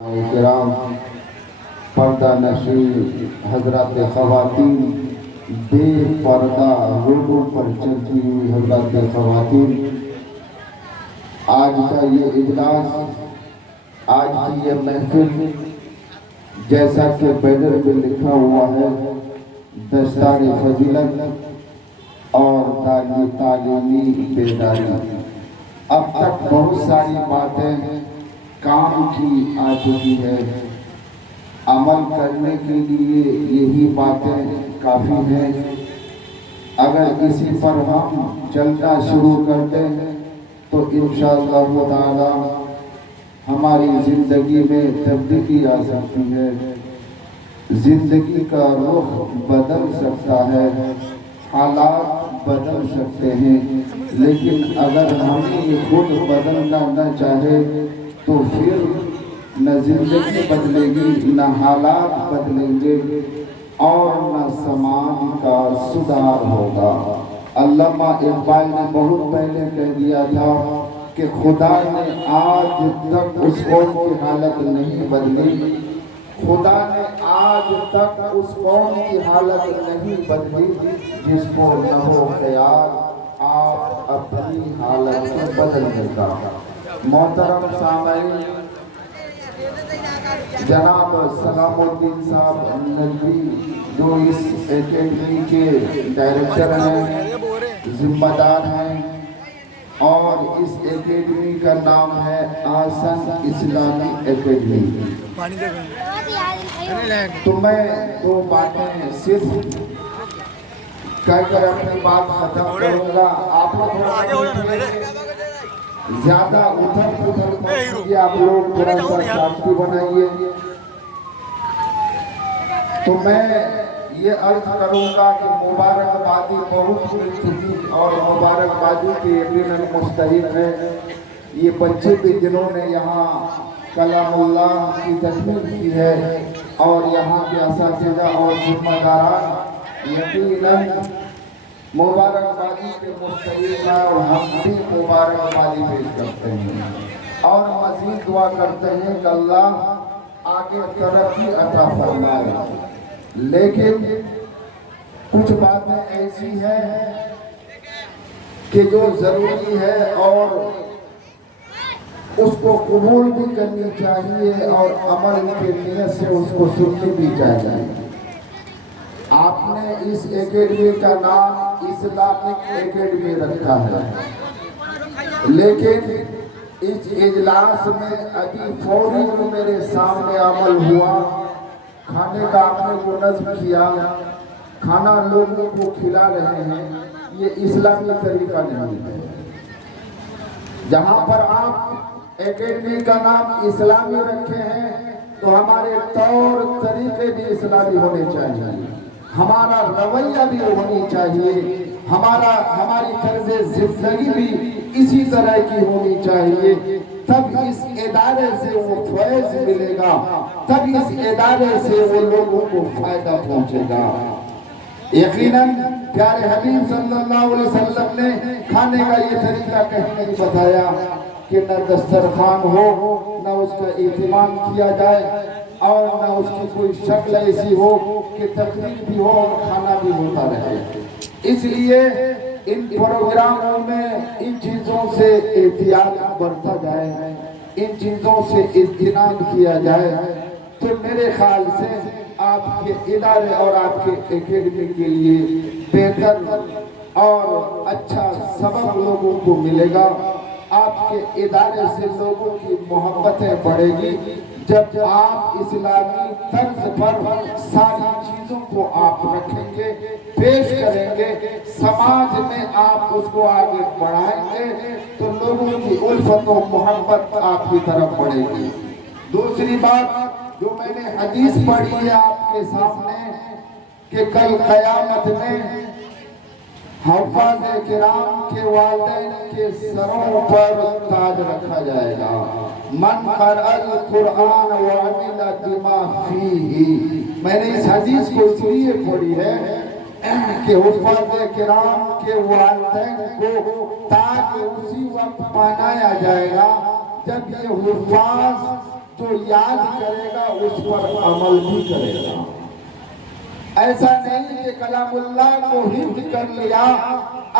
کرام، پردہ نشین حضرات خواتین، بے پردہ روڈوں پر چلتی ہوئی حضرات خواتین، آج کا یہ اجلاس، آج کی یہ محفل، جیسا کہ بینر پہ لکھا ہوا ہے دستار فضیلت اور تعلیمی بیداری، اب تک بہت ساری باتیں کام کی آ چکی ہے، عمل کرنے کے لیے یہی باتیں کافی ہیں۔ اگر اسی پر ہم چلنا شروع کر دیں تو انشاءاللہ تعالی ہماری زندگی میں تبدیلی آ سکتی ہے، زندگی کا رخ بدل سکتا ہے، حالات بدل سکتے ہیں، لیکن اگر ہمیں خود بدلنا نہ چاہے تو پھر نہ زندگی بدلے گی، نہ حالات بدلیں گے اور نہ سماج کا سدھار ہوگا۔ علامہ اقبال نے بہت پہلے کہہ دیا تھا کہ خدا نے آج تک اس قوم کی حالت نہیں بدلی، خدا نے آج تک اس قوم کی حالت نہیں بدلی جس کو نہ ہو خیال آپ اپنی حالت کو بدلنے کا۔ محترم سامعین، جناب سلام الدین صاحب ندوی جو اس اکیڈمی کے ڈائریکٹر ہیں، ذمہ دار ہیں، اور اس اکیڈمی کا نام ہے آسن اسلامی اکیڈمی۔ تو میں دو باتیں صرف کہہ کر اپنی بات ختم کروں گا۔ آپ لوگ زیادہ ادھر ادھر پہنچیے، آپ لوگ تھوڑا سا شانتی بنائیے۔ تو میں یہ عرض کروں گا کہ مبارکبادی بہت مل چکی اور مبارکبادی کے یقیناً مستحق ہے یہ بچے بھی جنہوں نے یہاں کلام اللہ کی تکمیل کی ہے، اور یہاں کے اساتذہ اور ذمہ داران یقیناً مبارکبادی کے مستحق ہیں، اور ہم بھی مبارکبادی پیش کرتے ہیں اور مزید دعا کرتے ہیں کہ اللہ آگے ترقی عطا فرمائے۔ لیکن کچھ باتیں ایسی ہیں کہ جو ضروری ہے اور اس کو قبول بھی کرنی چاہیے اور عمل کے نیت سے اس کو سننی بھی چاہیے۔ آپ نے اس اکیڈمی کا نام اسلامک اکیڈمی رکھا ہے، لیکن اس اجلاس میں ابھی فوری جو میرے سامنے عمل ہوا، کھانے کا آپ نے کو نظم کیا، کھانا لوگوں کو کھلا رہے ہیں، یہ اسلامی طریقہ نہیں ہے۔ جہاں پر آپ اکیڈمی کا نام اسلامی رکھے ہیں تو ہمارے طور طریقے بھی اسلامی ہونے چاہیے، ہمارا رویہ بھی ہونی چاہیے، ہماری طرز زندگی بھی اسی طرح کی ہونی چاہیے، تب اس ادارے سے وہ فیض ملے گا، تب اس ادارے سے وہ لوگوں کو فائدہ پہنچے گا۔ یقیناً پیارے حبیب صلی اللہ علیہ وسلم نے کھانے کا یہ طریقہ کہیں نہیں بتایا کہ نہ دسترخوان ہو، نہ اس کا اہتمام کیا جائے، اور نہ اس کی کوئی شکل ایسی ہو کہ تقریر بھی ہو اور کھانا بھی ہوتا رہے۔ اس لیے ان پروگراموں میں ان چیزوں سے احتیاط برتا جائے، ان چیزوں سے اجتناب کیا جائے، تو میرے خیال سے آپ کے ادارے اور آپ کے اکیڈمی کے لیے بہتر اور اچھا سبب لوگوں کو ملے گا۔ آپ کے ادارے سے لوگوں کی محبتیں بڑھے گی جب آپ اسلامی طرز پر ساری چیزوں کو آپ رکھیں گے، پیش کریں گے، سماج میں آپ اس کو آگے بڑھائیں گے تو لوگوں کی الفت و محبت آپ کی طرف بڑھے گی۔ دوسری بات جو میں نے حدیث پڑھی ہے آپ کے سامنے کہ کل قیامت میں حفاظ کرام کے والدین کے سروں پر تاج رکھا جائے گا۔ من قرأ القرآن وعمل بما فیہ، میں نے اس حدیث کو اس لیے پڑھی ہے کہ حفاظ کرام کے والدین کو تاج اسی وقت پہنایا جائے گا جب یہ حفاظ جو یاد کرے گا اس پر عمل بھی کرے گا۔ ایسا نہیں کہ کلام اللہ کو حفظ کر لیا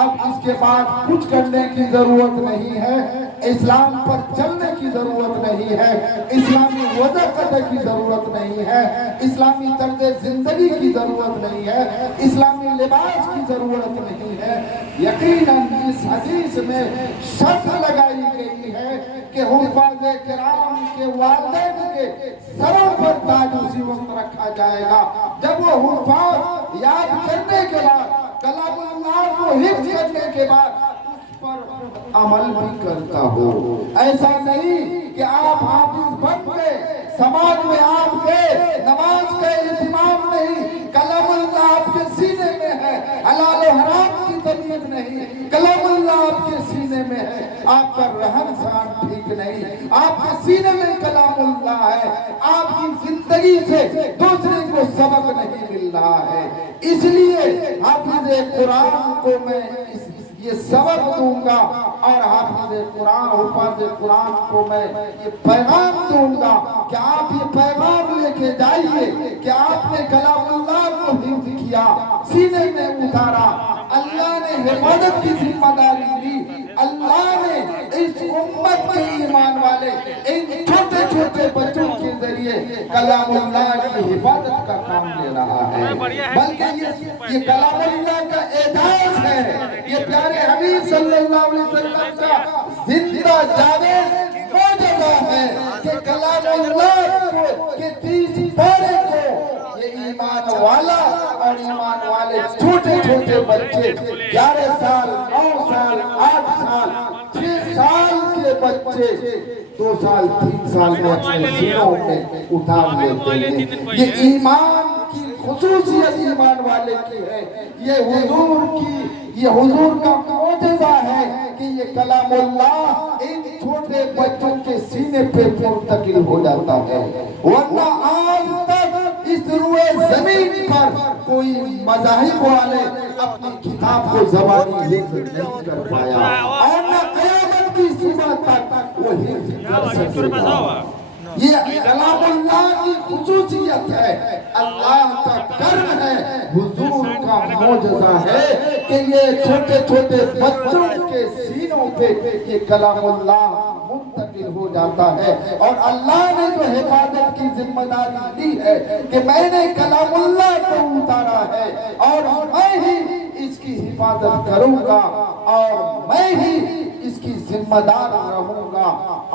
اب اس کے بعد کچھ کرنے کی ضرورت نہیں ہے، اسلام پر چلنے کی ضرورت نہیں ہے، اسلامی وضاحت کی ضرورت نہیں ہے، اسلامی طرز زندگی کی ضرورت نہیں ہے، اسلامی لباس کی ضرورت نہیں ہے۔ یقیناً اس حدیث میں شرط لگائی گئی ہے کہ حفاظ کرام کے والدین کے سروں پر تاج اسی وقت رکھا جائے گا جب وہ حفاظ یاد کرنے کے بعد، کلام اللہ کو حفظ کرنے کے بعد اس پر عمل بھی کرتا ہو۔ ایسا نہیں کہ آپ حافظ بن گئے، سماج میں آپ کے نماز کا اہتمام نہیں، کلام اللہ آپ کے سینے میں ہے، حلال و حرام کی تمیز نہیں، کلام اللہ آپ کے سینے میں ہے، آپ کا رہن سہن ٹھیک نہیں، آپ کے سینے میں کلام اللہ ہے، آپ کی زندگی سے دوسرے کو سبق نہیں مل رہا ہے۔ اس لیے حافظ قرآن کو میں یہ سبق دوں گا اور حافظ قرآن کو میں یہ پیغام دوں گا کہ آپ یہ پیغام لے کے جائیے کہ آپ نے کلام اللہ کو حفظ کیا، سینے میں اتارا، اللہ نے حفاظت کی ذمہ داری لی، اللہ نے اس امت کے ایمان والے ان چھوٹے چھوٹے بچوں کے ذریعے کلام اللہ کی حفاظت کا کام لے رہا ہے، بلکہ یہ کلام اللہ کا اعجاز ہے، یہ پیارے حبیب صلی اللہ علیہ وسلم کا زندہ جاوید معجزہ ہے کہ کلام اللہ کے 30 پارے کو یہ ایمان والا اور ایمان والے چھوٹے چھوٹے بچے 11 سال 9 سال 8 سال 6 سال کے بچے 2 سال 3 سال میں اپنے سینوں میں اتار لیتے ہیں۔ یہ ایمان کی خصوصیت ایمان والے کی ہے، یہ حضور کا معجزہ ہے کہ یہ کلام اللہ ان چھوٹے بچوں کے سینے پہ منتقل ہو جاتا ہے، ورنہ آج تک اس روئے زمین پر کوئی مذاہب والے اپنی کتاب کو زبانی حفظ نہیں کر پایا اور نہ قیامت کی صبح تک وہ حفظ کر سکے گا۔ یہ کلام اللہ کی خصوصیت ہے، اللہ کا کرم ہے، حضور کا معجزہ ہے کہ یہ چھوٹے چھوٹے بچوں کے سینوں پہ یہ کلام اللہ منتقل ہو جاتا ہے، اور اللہ نے جو حفاظت کی ذمہ داری لی ہے کہ میں نے کلام اللہ کو اتارا ہے اور میں ہی اس کی حفاظت کروں گا اور میں ہی اس کی ذمہ دار رہوں گا،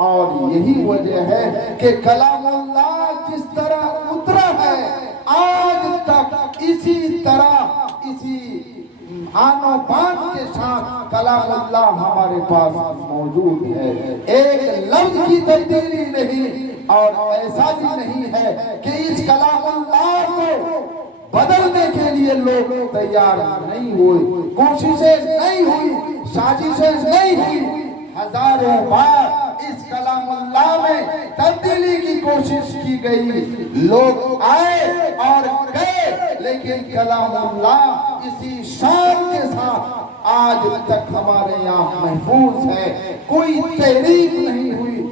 اور یہی وجہ ہے کہ کلام اللہ جس طرح اترا ہے آج تک اسی طرح اسی آن و بان کے ساتھ کلام اللہ ہمارے پاس موجود ہے، ایک لفظ کی تبدیلی نہیں، اور ایسا بھی نہیں ہے کہ اس کلام اللہ کو بدلنے کے لیے لوگ تیار نہیں ہوئے، کوششیں نہیں ہوئی، سازشیں نہیں ہوئی، ہزاروں بار اس کلام اللہ میں تبدیلی کی کوشش کی گئی، لوگ آئے اور گئے، لیکن کلام اللہ اسی شان کے ساتھ آج تک ہمارے یہاں محفوظ ہے، کوئی تحریف نہیں ہوئی،